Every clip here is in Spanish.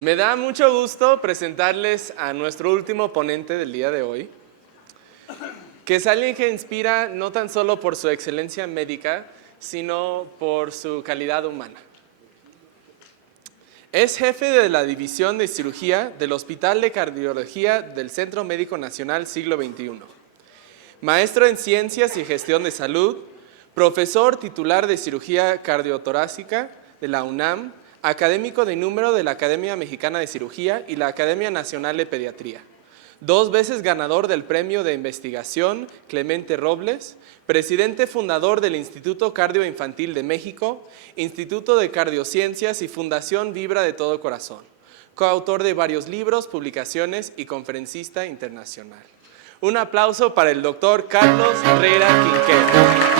Me da mucho gusto presentarles a nuestro último ponente del día de hoy, que es alguien que inspira no tan solo por su excelencia médica, sino por su calidad humana. Es jefe de la División de Cirugía del Hospital de Cardiología del Centro Médico Nacional Siglo XXI. Maestro en Ciencias y Gestión de Salud, profesor titular de Cirugía Cardiotorácica de la UNAM, académico de número de la Academia Mexicana de Cirugía y la Academia Nacional de Pediatría. 2 veces ganador del Premio de Investigación Clemente Robles, presidente fundador del Instituto Cardioinfantil de México, Instituto de Cardiociencias y Fundación Vibra de Todo Corazón, coautor de varios libros, publicaciones y conferencista internacional. Un aplauso para el doctor Carlos Herrera Quinquero.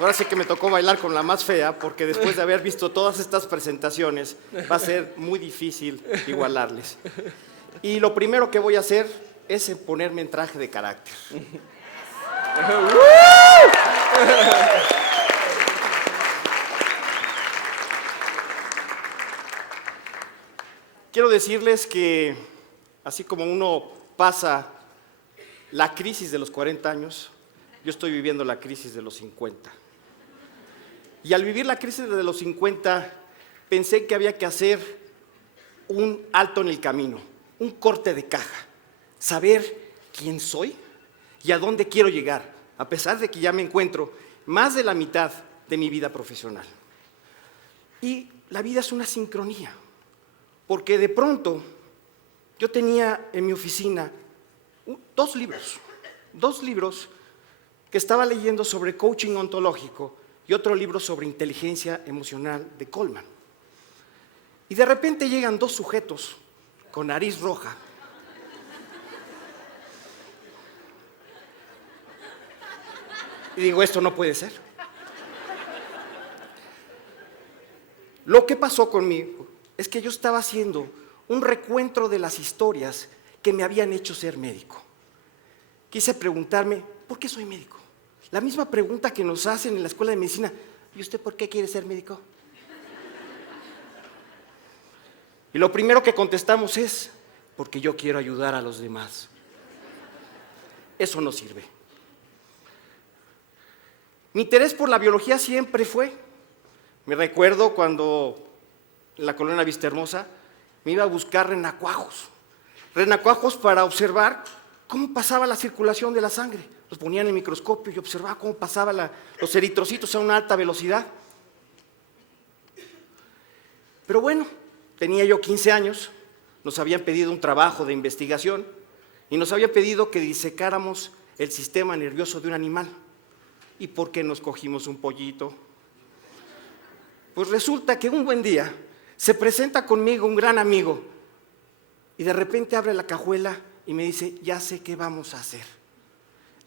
Ahora sí que me tocó bailar con la más fea, porque después de haber visto todas estas presentaciones, va a ser muy difícil igualarles. Y lo primero que voy a hacer es ponerme en traje de carácter. Quiero decirles que, así como uno pasa la crisis de los 40 años, yo estoy viviendo la crisis de los 50. Y al vivir la crisis de los 50, pensé que había que hacer un alto en el camino, un corte de caja, saber quién soy y a dónde quiero llegar, a pesar de que ya me encuentro más de la mitad de mi vida profesional. Y la vida es una sincronía, porque de pronto yo tenía en mi oficina dos libros que estaba leyendo sobre coaching ontológico y otro libro sobre inteligencia emocional de Goleman. Y de repente llegan 2 sujetos con nariz roja. Y digo, esto no puede ser. Lo que pasó conmigo es que yo estaba haciendo un recuento de las historias que me habían hecho ser médico. Quise preguntarme, ¿por qué soy médico? La misma pregunta que nos hacen en la escuela de medicina, ¿y usted por qué quiere ser médico? Y lo primero que contestamos es, porque yo quiero ayudar a los demás. Eso no sirve. Mi interés por la biología siempre fue. Me recuerdo cuando en la colonia Vistahermosa me iba a buscar renacuajos para observar cómo pasaba la circulación de la sangre. Los ponían en el microscopio y observaba cómo pasaban los eritrocitos a una alta velocidad. Pero bueno, tenía yo 15 años, nos habían pedido un trabajo de investigación y nos habían pedido que disecáramos el sistema nervioso de un animal. ¿Y por qué nos cogimos un pollito? Pues resulta que un buen día se presenta conmigo un gran amigo y de repente abre la cajuela y me dice, ya sé qué vamos a hacer.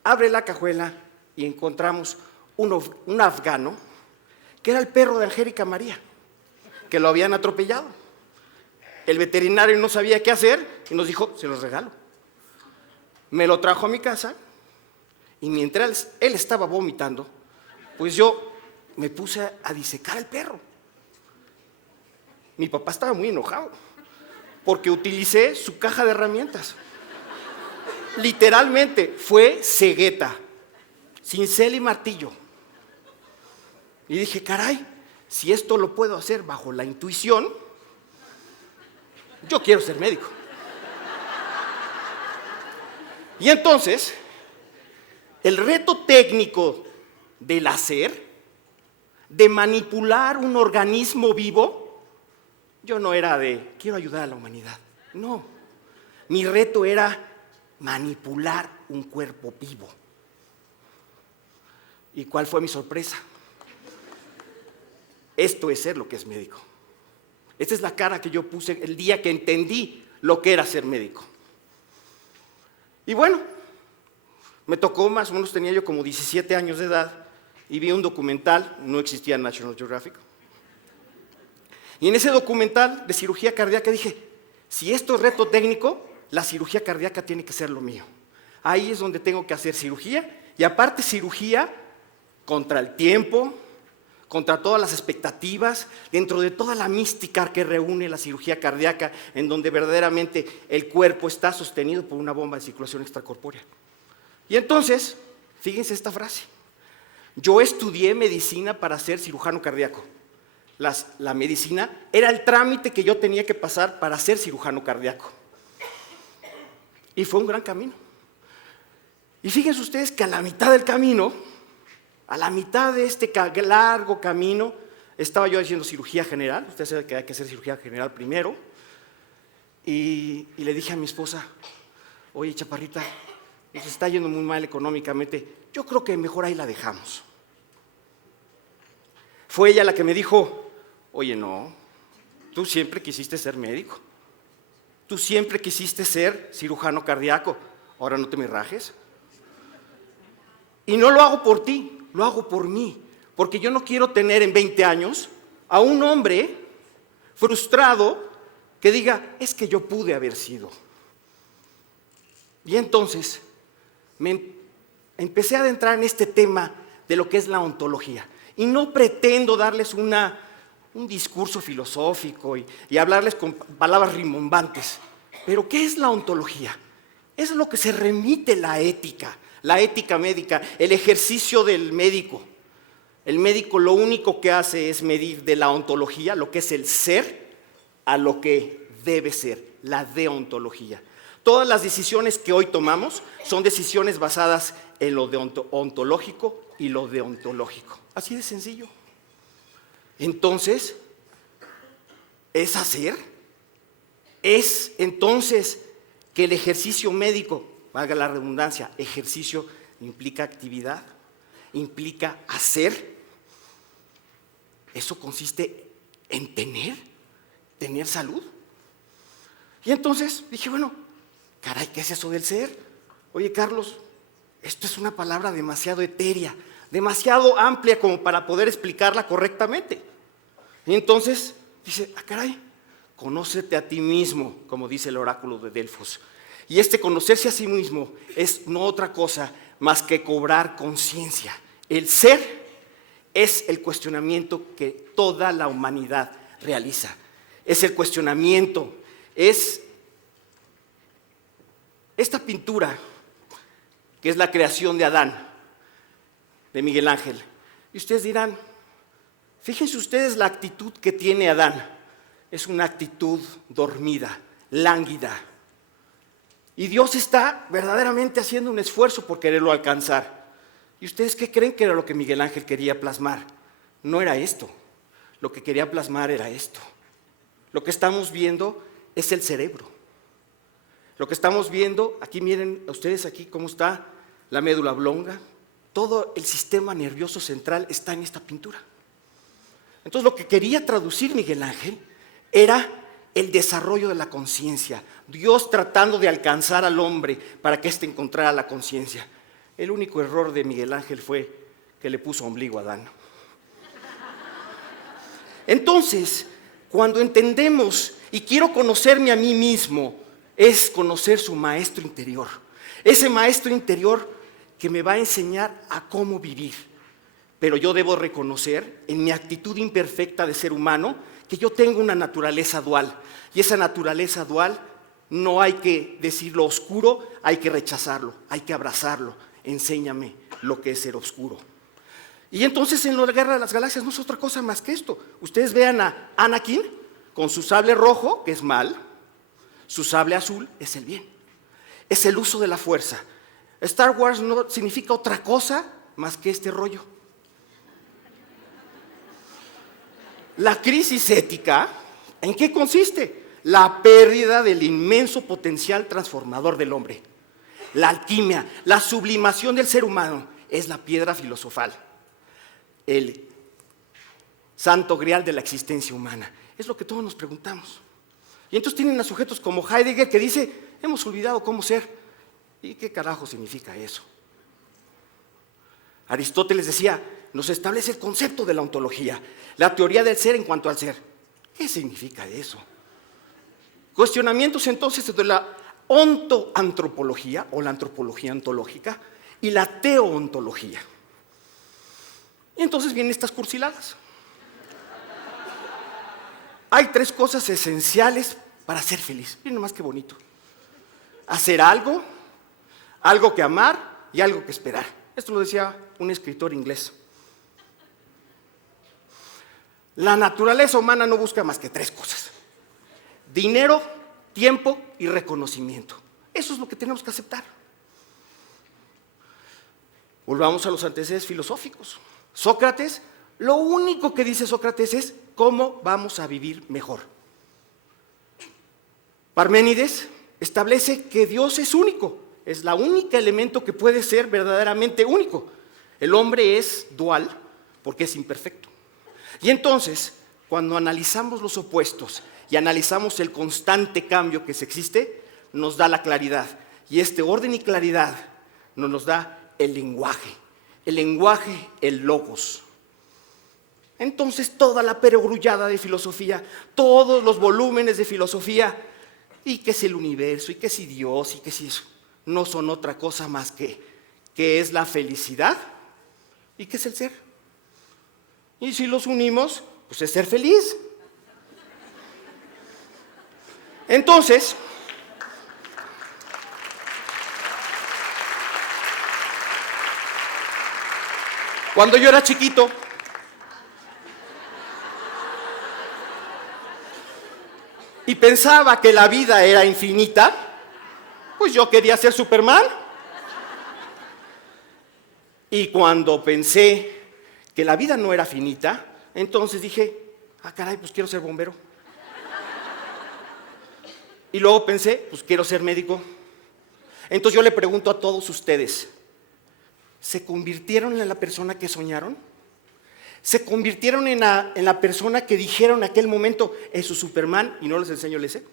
Abre la cajuela y encontramos un afgano que era el perro de Angélica María, que lo habían atropellado. El veterinario no sabía qué hacer y nos dijo, se los regalo. Me lo trajo a mi casa y mientras él estaba vomitando, pues yo me puse a disecar al perro. Mi papá estaba muy enojado porque utilicé su caja de herramientas. Literalmente fue cegueta, cincel y martillo. Y dije, caray, si esto lo puedo hacer bajo la intuición, yo quiero ser médico. Y entonces, el reto técnico del hacer, de manipular un organismo vivo, yo no era de, quiero ayudar a la humanidad. No, mi reto era manipular un cuerpo vivo. ¿Y cuál fue mi sorpresa? Esto es ser lo que es médico. Esta es la cara que yo puse el día que entendí lo que era ser médico. Y bueno, me tocó, más o menos tenía yo como 17 años de edad y vi un documental, no existía National Geographic. Y en ese documental de cirugía cardíaca dije, si esto es reto técnico, la cirugía cardíaca tiene que ser lo mío. Ahí es donde tengo que hacer cirugía, y aparte cirugía contra el tiempo, contra todas las expectativas, dentro de toda la mística que reúne la cirugía cardíaca, en donde verdaderamente el cuerpo está sostenido por una bomba de circulación extracorpórea. Y entonces, fíjense esta frase: yo estudié medicina para ser cirujano cardíaco. La medicina era el trámite que yo tenía que pasar para ser cirujano cardíaco. Y fue un gran camino. Y fíjense ustedes que a la mitad del camino, a la mitad de este largo camino, estaba yo haciendo cirugía general. Usted sabe que hay que hacer cirugía general primero. Y le dije a mi esposa: oye, chaparrita, nos está yendo muy mal económicamente, yo creo que mejor ahí la dejamos. Fue ella la que me dijo: oye, no, tú siempre quisiste ser médico, tú siempre quisiste ser cirujano cardíaco, ahora no te me rajes. Y no lo hago por ti, lo hago por mí, porque yo no quiero tener en 20 años a un hombre frustrado que diga: es que yo pude haber sido. Y entonces me empecé a adentrar en este tema de lo que es la ontología. Y no pretendo darles un discurso filosófico y hablarles con palabras rimbombantes. Pero ¿qué es la ontología? Es lo que se remite la ética médica, el ejercicio del médico. El médico lo único que hace es medir de la ontología lo que es el ser a lo que debe ser, la deontología. Todas las decisiones que hoy tomamos son decisiones basadas en lo ontológico y lo deontológico. Así de sencillo. Entonces, ¿es hacer? ¿Es entonces que el ejercicio médico, valga la redundancia, ejercicio implica actividad, implica hacer? Eso consiste en tener salud. Y entonces dije, bueno, caray, ¿qué es eso del ser? Oye, Carlos, esto es una palabra demasiado etérea, demasiado amplia como para poder explicarla correctamente. Y entonces dice, caray, conócete a ti mismo, como dice el oráculo de Delfos. Y este conocerse a sí mismo es no otra cosa más que cobrar conciencia. El ser es el cuestionamiento que toda la humanidad realiza. Es el cuestionamiento, es esta pintura que es la creación de Adán, de Miguel Ángel. Y ustedes dirán, fíjense ustedes la actitud que tiene Adán. Es una actitud dormida, lánguida. Y Dios está verdaderamente haciendo un esfuerzo por quererlo alcanzar. ¿Y ustedes qué creen que era lo que Miguel Ángel quería plasmar? No era esto. Lo que quería plasmar era esto. Lo que estamos viendo es el cerebro. Lo que estamos viendo, aquí miren ustedes aquí cómo está la médula oblonga. Todo el sistema nervioso central está en esta pintura. Entonces lo que quería traducir Miguel Ángel era el desarrollo de la conciencia. Dios tratando de alcanzar al hombre para que éste encontrara la conciencia. El único error de Miguel Ángel fue que le puso ombligo a Adán. Entonces, cuando entendemos y quiero conocerme a mí mismo, es conocer su maestro interior. Ese maestro interior que me va a enseñar a cómo vivir. Pero yo debo reconocer en mi actitud imperfecta de ser humano que yo tengo una naturaleza dual. Y esa naturaleza dual no hay que decirlo oscuro, hay que rechazarlo, hay que abrazarlo. Enséñame lo que es ser oscuro. Y entonces en la Guerra de las Galaxias no es otra cosa más que esto. Ustedes vean a Anakin con su sable rojo, que es mal, su sable azul es el bien. Es el uso de la fuerza. Star Wars no significa otra cosa más que este rollo. La crisis ética, ¿en qué consiste? La pérdida del inmenso potencial transformador del hombre. La alquimia, la sublimación del ser humano es la piedra filosofal, el santo grial de la existencia humana. Es lo que todos nos preguntamos. Y entonces tienen a sujetos como Heidegger que dice, hemos olvidado cómo ser. ¿Y qué carajo significa eso? Aristóteles decía, nos establece el concepto de la ontología, la teoría del ser en cuanto al ser. ¿Qué significa eso? Cuestionamientos entonces de la ontoantropología o la antropología ontológica y la teoontología. Y entonces vienen estas cursiladas. Hay 3 cosas esenciales para ser feliz. Miren nomás qué bonito. Hacer algo, algo que amar y algo que esperar. Esto lo decía un escritor inglés. La naturaleza humana no busca más que 3 cosas: dinero, tiempo y reconocimiento. Eso es lo que tenemos que aceptar. Volvamos a los antecedentes filosóficos. Sócrates, lo único que dice Sócrates es cómo vamos a vivir mejor. Parménides establece que Dios es único, es el único elemento que puede ser verdaderamente único. El hombre es dual porque es imperfecto. Y entonces, cuando analizamos los opuestos y analizamos el constante cambio que existe, nos da la claridad. Y este orden y claridad nos da el lenguaje, el logos. Entonces, toda la perogrullada de filosofía, todos los volúmenes de filosofía, y que si el universo, y que si Dios, y que si eso, no son otra cosa más que es la felicidad y que es el ser. Y si los unimos, pues es ser feliz. Entonces, cuando yo era chiquito, y pensaba que la vida era infinita, pues yo quería ser Superman. Y cuando pensé que la vida no era finita, entonces dije, caray, pues quiero ser bombero. Y luego pensé, pues quiero ser médico. Entonces yo le pregunto a todos ustedes, ¿se convirtieron en la persona que soñaron? ¿Se convirtieron en la persona que dijeron en aquel momento en su Superman? Y no les enseño el ese.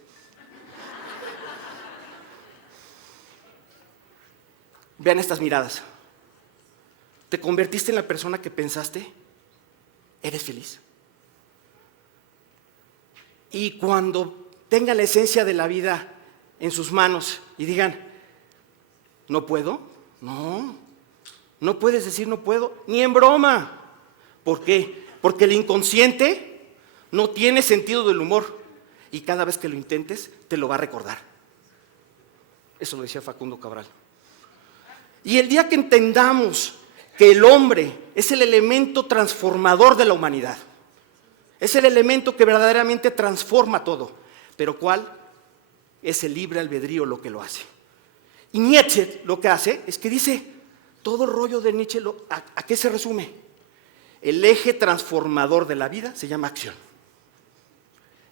Vean estas miradas. ¿Te convertiste en la persona que pensaste? ¿Eres feliz? Y cuando tengan la esencia de la vida en sus manos y digan, ¿no puedo? No puedes decir no puedo, ni en broma. ¿Por qué? Porque el inconsciente no tiene sentido del humor y cada vez que lo intentes te lo va a recordar. Eso lo decía Facundo Cabral. Y el día que entendamos que el hombre es el elemento transformador de la humanidad, es el elemento que verdaderamente transforma todo, pero ¿cuál? Es el libre albedrío lo que lo hace. Y Nietzsche lo que hace es que dice, todo el rollo de Nietzsche, ¿a qué se resume? El eje transformador de la vida se llama acción.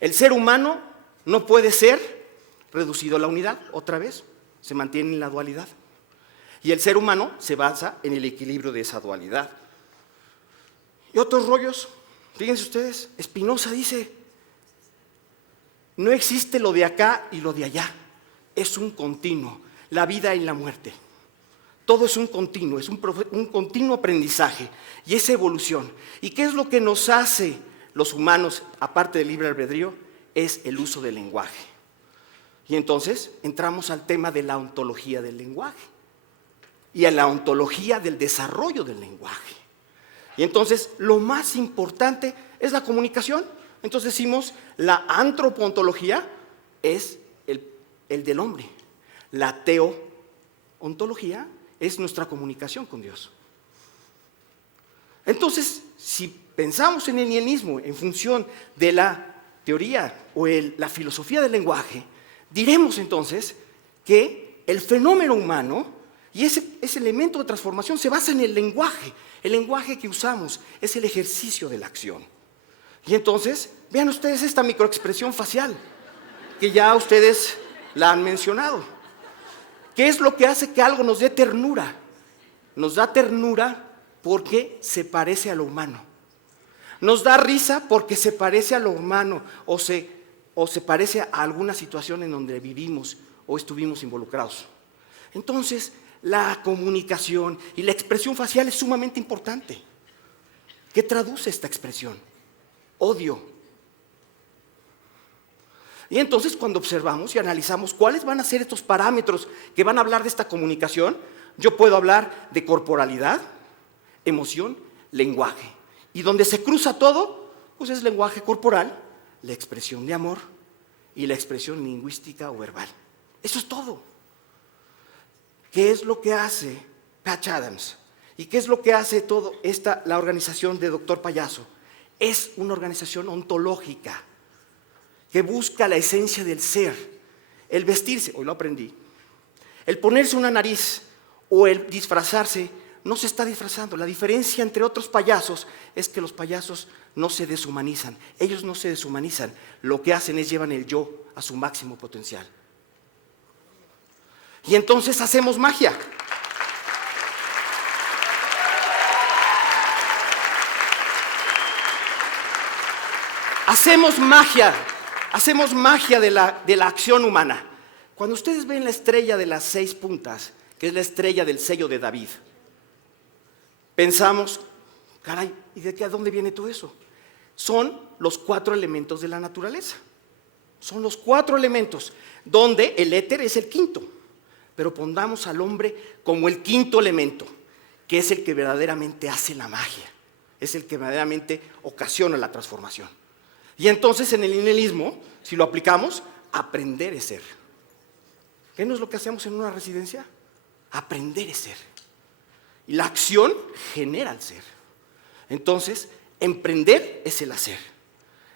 El ser humano no puede ser reducido a la unidad, otra vez, se mantiene en la dualidad. Y el ser humano se basa en el equilibrio de esa dualidad. Y otros rollos, fíjense ustedes, Spinoza dice, no existe lo de acá y lo de allá, es un continuo, la vida y la muerte. Todo es un continuo, es un continuo aprendizaje y esa evolución. ¿Y qué es lo que nos hace los humanos, aparte del libre albedrío? Es el uso del lenguaje. Y entonces entramos al tema de la ontología del lenguaje y a la ontología del desarrollo del lenguaje. Y entonces lo más importante es la comunicación. Entonces decimos, la antropoontología es el del hombre. La teoontología es nuestra comunicación con Dios. Entonces, si pensamos en el nienismo en función de la teoría o la filosofía del lenguaje, diremos entonces que el fenómeno humano y ese elemento de transformación se basa en el lenguaje. El lenguaje que usamos es el ejercicio de la acción. Y entonces, vean ustedes esta microexpresión facial, que ya ustedes la han mencionado. ¿Qué es lo que hace que algo nos dé ternura? Nos da ternura porque se parece a lo humano. Nos da risa porque se parece a lo humano o se parece a alguna situación en donde vivimos o estuvimos involucrados. Entonces, la comunicación y la expresión facial es sumamente importante. ¿Qué traduce esta expresión? Odio. Y entonces cuando observamos y analizamos cuáles van a ser estos parámetros que van a hablar de esta comunicación, yo puedo hablar de corporalidad, emoción, lenguaje. Y donde se cruza todo, pues es lenguaje corporal, la expresión de amor y la expresión lingüística o verbal. Eso es todo. ¿Qué es lo que hace Patch Adams? ¿Y qué es lo que hace la organización de Doctor Payaso? Es una organización ontológica que busca la esencia del ser. El vestirse, hoy lo aprendí, el ponerse una nariz o el disfrazarse, no se está disfrazando. La diferencia entre otros payasos es que los payasos no se deshumanizan. Ellos no se deshumanizan. Lo que hacen es llevan el yo a su máximo potencial. Y entonces hacemos magia. Hacemos magia de la acción humana. Cuando ustedes ven la estrella de las 6 puntas, que es la estrella del sello de David, pensamos, caray, ¿y de qué a dónde viene todo eso? Son los 4 elementos de la naturaleza. Son los 4 elementos, donde el éter es el quinto. Pero pongamos al hombre como el quinto elemento, que es el que verdaderamente hace la magia, es el que verdaderamente ocasiona la transformación. Y entonces en el linealismo, si lo aplicamos, aprender es ser. ¿Qué no es lo que hacemos en una residencia? Aprender es ser. Y la acción genera el ser. Entonces, emprender es el hacer.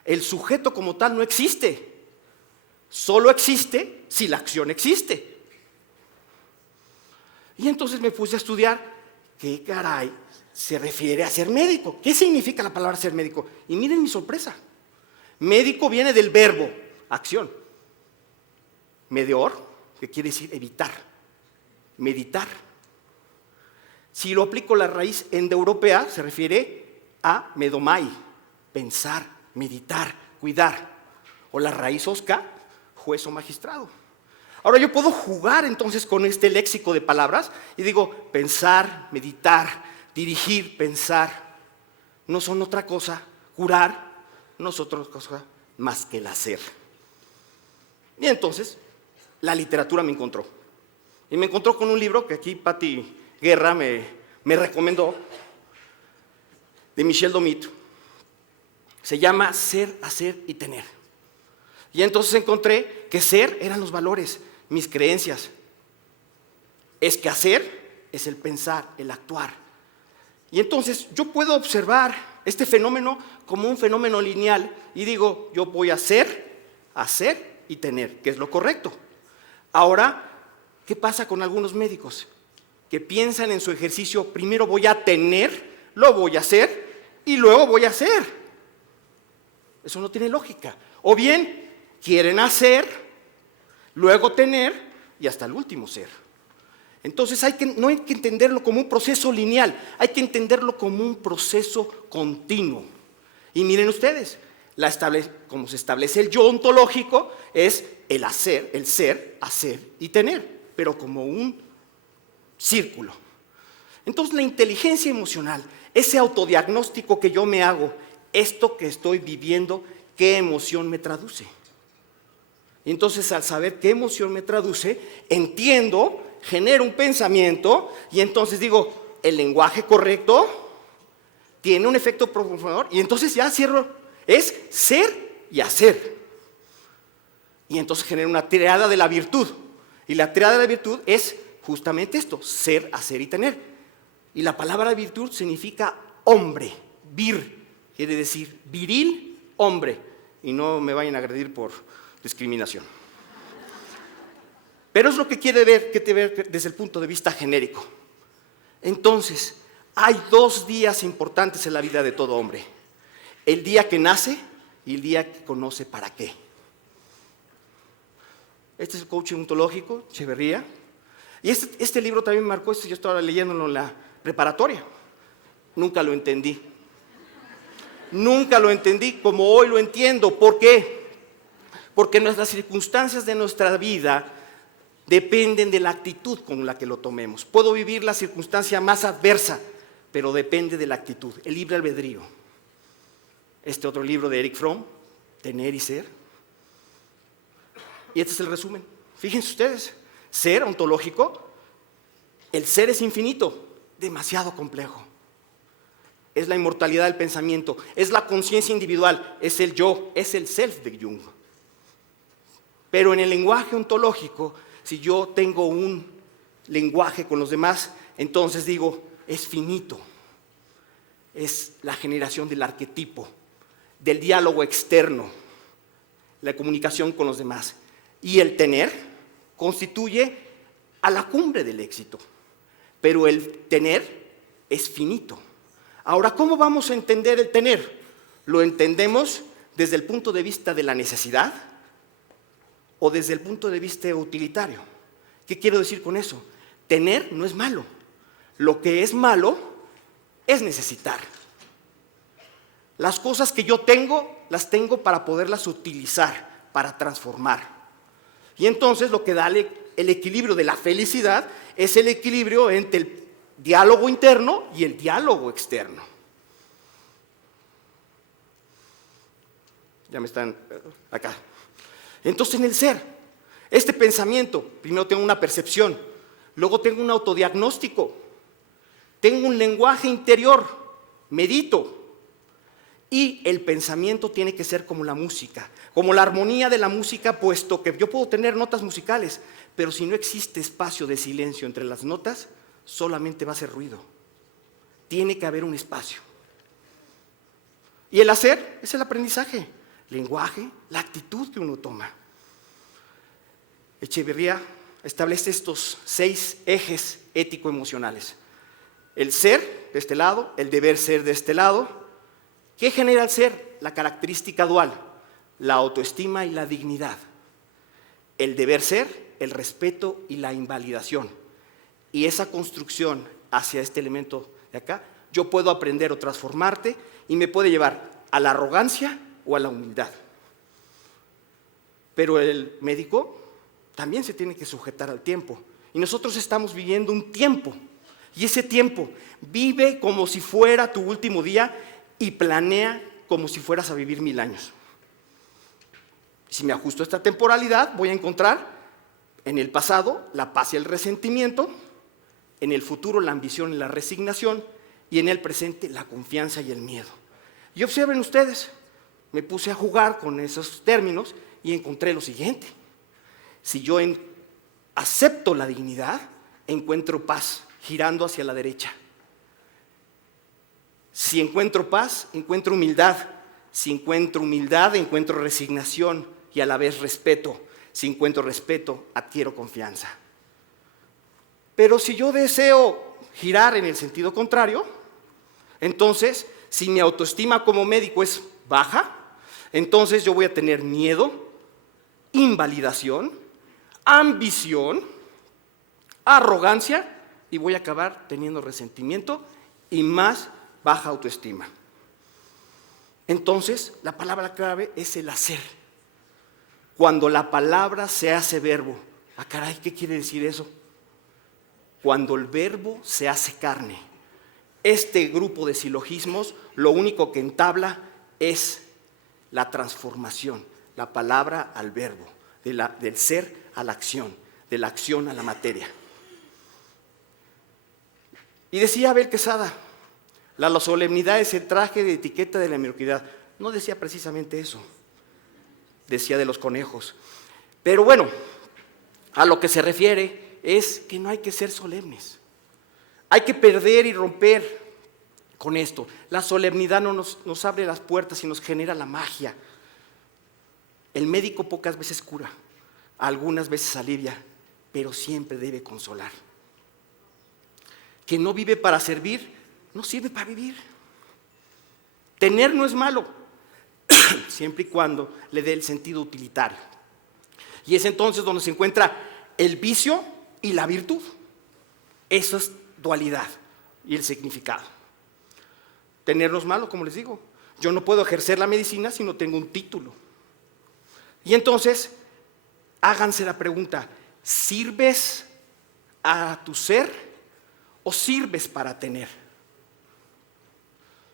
El sujeto como tal no existe. Solo existe si la acción existe. Y entonces me puse a estudiar qué caray se refiere a ser médico. ¿Qué significa la palabra ser médico? Y miren mi sorpresa. Médico viene del verbo acción. Medeor, que quiere decir evitar. Meditar. Si lo aplico la raíz endoeuropea, se refiere a medomai, pensar, meditar, cuidar. O la raíz osca, juez o magistrado. Ahora yo puedo jugar entonces con este léxico de palabras y digo pensar, meditar, dirigir, pensar. No son otra cosa, curar, no es otra cosa más que el hacer. Y entonces la literatura me encontró. Y me encontró con un libro que aquí Patti Guerra me recomendó, de Michel Domit. Se llama Ser, Hacer y Tener. Y entonces encontré que ser eran los valores, mis creencias. Es que hacer es el pensar, el actuar. Y entonces yo puedo observar este fenómeno como un fenómeno lineal y digo, yo voy a ser, hacer y tener, que es lo correcto. Ahora, ¿qué pasa con algunos médicos? Que piensan en su ejercicio, primero voy a tener, lo voy a hacer y luego voy a hacer. Eso no tiene lógica. O bien, quieren hacer, luego tener y hasta el último ser. Entonces no hay que entenderlo como un proceso lineal, hay que entenderlo como un proceso continuo. Y miren ustedes, como se establece el yo ontológico, es el hacer, el ser, hacer y tener, pero como un círculo. Entonces la inteligencia emocional, ese autodiagnóstico que yo me hago, esto que estoy viviendo, ¿qué emoción me traduce? Y entonces al saber qué emoción me traduce, entiendo, genero un pensamiento y entonces digo, el lenguaje correcto tiene un efecto transformador y entonces ya cierro, es ser y hacer. Y entonces genero una triada de la virtud. Y la triada de la virtud es justamente esto, ser, hacer y tener. Y la palabra virtud significa hombre, vir, quiere decir viril, hombre. Y no me vayan a agredir por discriminación. Pero es lo que quiere ver desde el punto de vista genérico. Entonces, hay 2 días importantes en la vida de todo hombre. El día que nace y el día que conoce para qué. Este es el coaching ontológico, Echeverría. Y este libro también me marcó, yo estaba leyéndolo en la preparatoria. Nunca lo entendí. Nunca lo entendí como hoy lo entiendo. ¿Por qué? Porque nuestras circunstancias de nuestra vida dependen de la actitud con la que lo tomemos. Puedo vivir la circunstancia más adversa, pero depende de la actitud, el libre albedrío. Este otro libro de Erich Fromm, Tener y Ser. Y este es el resumen. Fíjense ustedes, ser ontológico, el ser es infinito, demasiado complejo. Es la inmortalidad del pensamiento, es la conciencia individual, es el yo, es el self de Jung. Pero en el lenguaje ontológico, si yo tengo un lenguaje con los demás, entonces digo, es finito. Es la generación del arquetipo, del diálogo externo, la comunicación con los demás. Y el tener constituye a la cumbre del éxito, pero el tener es finito. Ahora, ¿cómo vamos a entender el tener? ¿Lo entendemos desde el punto de vista de la necesidad o desde el punto de vista utilitario? ¿Qué quiero decir con eso? Tener no es malo. Lo que es malo es necesitar. Las cosas que yo tengo, las tengo para poderlas utilizar, para transformar. Y entonces lo que da el equilibrio de la felicidad es el equilibrio entre el diálogo interno y el diálogo externo. Ya me están acá. Entonces en el ser, este pensamiento, primero tengo una percepción, luego tengo un autodiagnóstico, tengo un lenguaje interior, medito. Y el pensamiento tiene que ser como la música, como la armonía de la música, puesto que yo puedo tener notas musicales, pero si no existe espacio de silencio entre las notas, solamente va a ser ruido. Tiene que haber un espacio. Y el hacer es el aprendizaje, lenguaje, la actitud que uno toma. Echeverría establece estos 6 ejes ético-emocionales. El ser de este lado, el deber ser de este lado. ¿Qué genera el ser? La característica dual, la autoestima y la dignidad. El deber ser, el respeto y la invalidación. Y esa construcción hacia este elemento de acá, yo puedo aprender o transformarte y me puede llevar a la arrogancia o a la humildad. Pero el médico también se tiene que sujetar al tiempo. Y nosotros estamos viviendo un tiempo. Y ese tiempo vive como si fuera tu último día y planea como si fueras a vivir 1000 años. Si me ajusto a esta temporalidad, voy a encontrar en el pasado la paz y el resentimiento, en el futuro la ambición y la resignación, y en el presente la confianza y el miedo. Y observen ustedes, me puse a jugar con esos términos y encontré lo siguiente. Si yo acepto la dignidad, encuentro paz girando hacia la derecha. Si encuentro paz, encuentro humildad. Si encuentro humildad, encuentro resignación y a la vez respeto. Si encuentro respeto, adquiero confianza. Pero si yo deseo girar en el sentido contrario, entonces, si mi autoestima como médico es baja, entonces yo voy a tener miedo, invalidación, ambición, arrogancia y voy a acabar teniendo resentimiento y más baja autoestima. Entonces, la palabra clave es el hacer. Cuando la palabra se hace verbo. Ah, caray, ¿qué quiere decir eso? Cuando el verbo se hace carne. Este grupo de silogismos, lo único que entabla es la transformación, la palabra al verbo, del ser a la acción, de la acción a la materia. Y decía Abel Quesada, la solemnidad es el traje de etiqueta de la mediocridad. No decía precisamente eso, decía de los conejos. Pero bueno, a lo que se refiere es que no hay que ser solemnes. Hay que perder y romper con esto. La solemnidad no nos abre las puertas y nos genera la magia. El médico pocas veces cura, algunas veces alivia, pero siempre debe consolar. Que no vive para servir, no sirve para vivir. Tener no es malo, siempre y cuando le dé el sentido utilitario. Y es entonces donde se encuentra el vicio y la virtud. Eso es dualidad y el significado. Tener no es malo, como les digo. Yo no puedo ejercer la medicina si no tengo un título. Y entonces, háganse la pregunta, ¿sirves a tu ser o sirves para tener?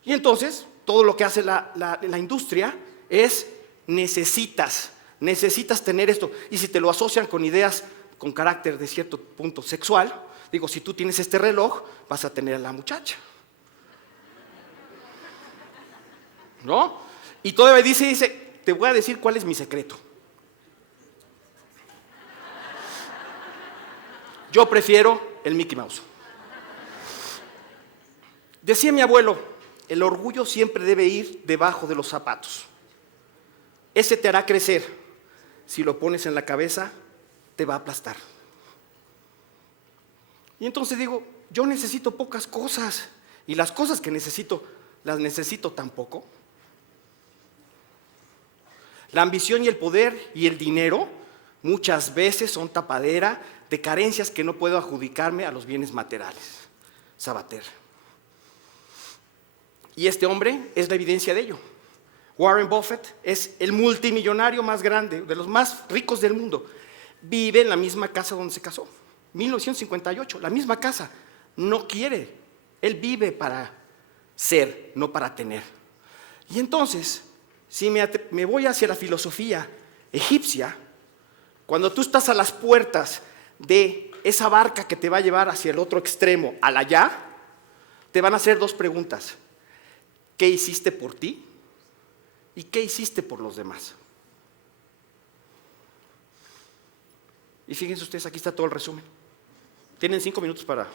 Y entonces, todo lo que hace la industria es necesitas, necesitas tener esto. Y si te lo asocian con ideas con carácter de cierto punto sexual, digo, si tú tienes este reloj, vas a tener a la muchacha. ¿No? Y todavía dice, te voy a decir cuál es mi secreto. Yo prefiero el Mickey Mouse. Decía mi abuelo, el orgullo siempre debe ir debajo de los zapatos. Ese te hará crecer. Si lo pones en la cabeza, te va a aplastar. Y entonces digo, yo necesito pocas cosas. Y las cosas que necesito, las necesito tan poco. La ambición y el poder y el dinero muchas veces son tapadera de carencias que no puedo adjudicarme a los bienes materiales. Sabater. Y este hombre es la evidencia de ello. Warren Buffett es el multimillonario más grande, de los más ricos del mundo. Vive en la misma casa donde se casó, 1958, la misma casa. No quiere, él vive para ser, no para tener. Y entonces, si me voy hacia la filosofía egipcia, cuando tú estás a las puertas de esa barca que te va a llevar hacia el otro extremo, al allá, te van a hacer dos preguntas. ¿Qué hiciste por ti? ¿Y qué hiciste por los demás? Y fíjense ustedes, aquí está todo el resumen. Tienen 5 minutos para...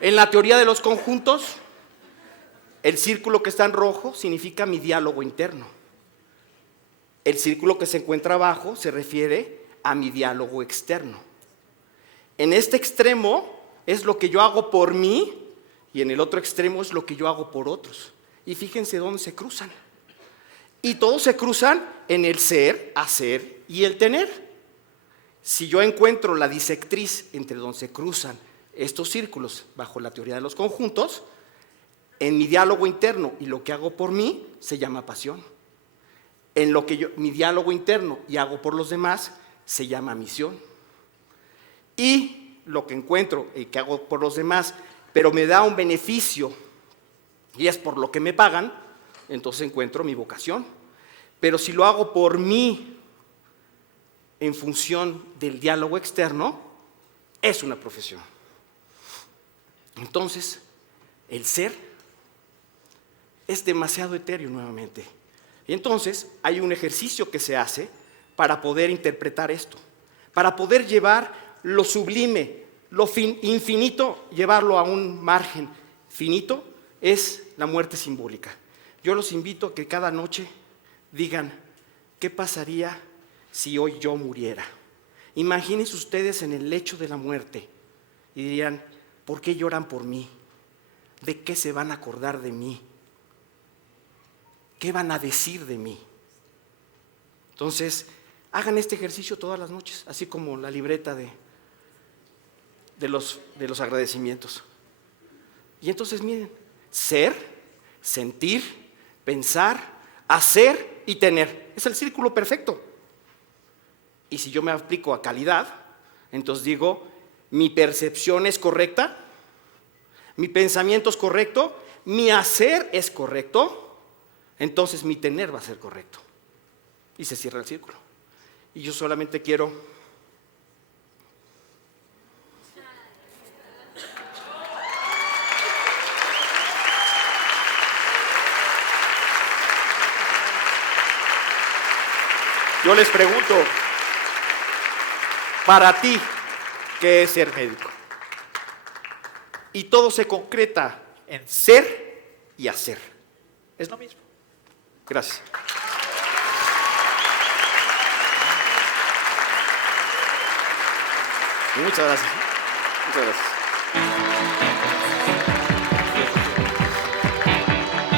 En la teoría de los conjuntos, el círculo que está en rojo significa mi diálogo interno. El círculo que se encuentra abajo se refiere a mi diálogo externo. En este extremo es lo que yo hago por mí y en el otro extremo es lo que yo hago por otros. Y fíjense dónde se cruzan. Y todos se cruzan en el ser, hacer y el tener. Si yo encuentro la disectriz entre donde se cruzan estos círculos bajo la teoría de los conjuntos, en mi diálogo interno y lo que hago por mí se llama pasión. En lo que mi diálogo interno y hago por los demás se llama misión. Y lo que encuentro y que hago por los demás, pero me da un beneficio y es por lo que me pagan, entonces encuentro mi vocación. Pero si lo hago por mí en función del diálogo externo, es una profesión. Entonces, el ser es demasiado etéreo nuevamente. Y entonces hay un ejercicio que se hace para poder interpretar esto, para poder llevar lo sublime, lo infinito, llevarlo a un margen finito, es la muerte simbólica. Yo los invito a que cada noche digan, ¿qué pasaría si hoy yo muriera? Imagínense ustedes en el lecho de la muerte y dirían, ¿por qué lloran por mí? ¿De qué se van a acordar de mí? ¿Qué van a decir de mí? Entonces, hagan este ejercicio todas las noches, así como la libreta de los agradecimientos. Y entonces miren, ser, sentir, pensar, hacer y tener. Es el círculo perfecto. Y si yo me aplico a calidad, entonces digo, mi percepción es correcta, mi pensamiento es correcto, mi hacer es correcto, entonces mi tener va a ser correcto. Y se cierra el círculo. Y yo solamente quiero... Yo les pregunto, para ti, ¿qué es ser médico? Y todo se concreta en ser y hacer. Es lo mismo. Gracias. Muchas gracias. Muchas gracias.